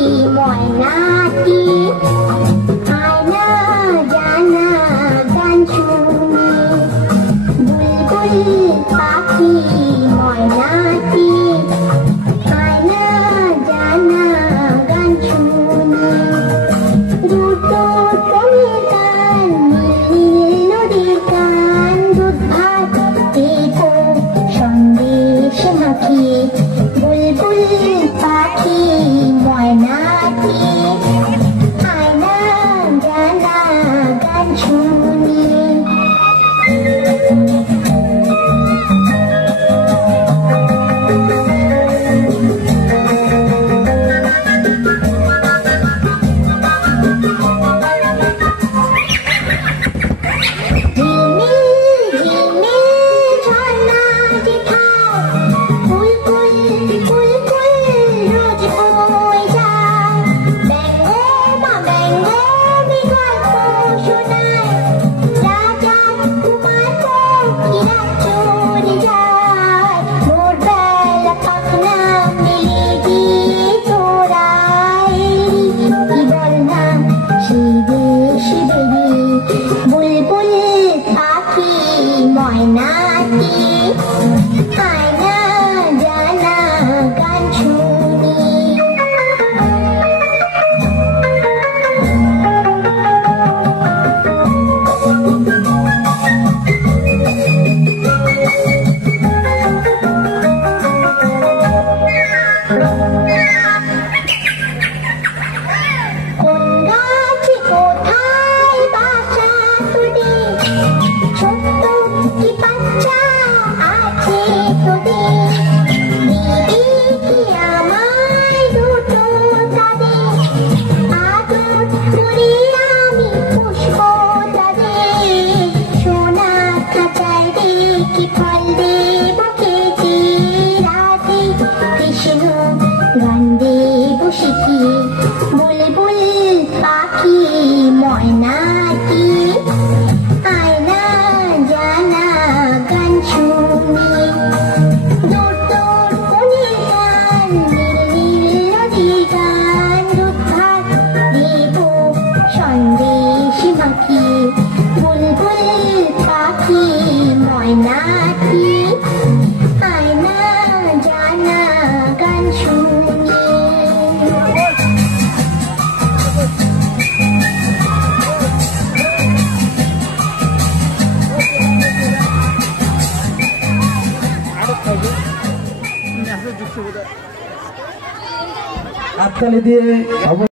ময়নাটি আয়না জানা গান শুনি বুলবুল পাখি ময়নাটি আয়না জানা গান শুনি দুটো টনের গান নীল নদীর গান দুধ ভাত দেখো সন্দেশ মাখিয়ে বুলবুল পাখি ময়নাটি আয়না জানা গান শুনি ময়নাটি আয়না জানা গান শুনি কোন গাছে কোথায় বাসা তুলি ছোট্ট কি বাচ্চা আছে তোদের দিদি কি আমায় দুটো তাদের আদর করে আমি পুষ্প তাদের সোনা খাঁচায় রেখে ফল দেব খেতে রাতে কৃষ্ণ গান দেব শিখিয়ে বুলবুল পাখি ময়নাটি আয়না জানা গান শুনি দুটো টনের গান নীল নদীর গান দুধ ভাত দেব সন্দেশ মাখিয়ে বুলবুল পাখি ময়নাটি আয়না জানা গান শুনি হাততালি দিয়ে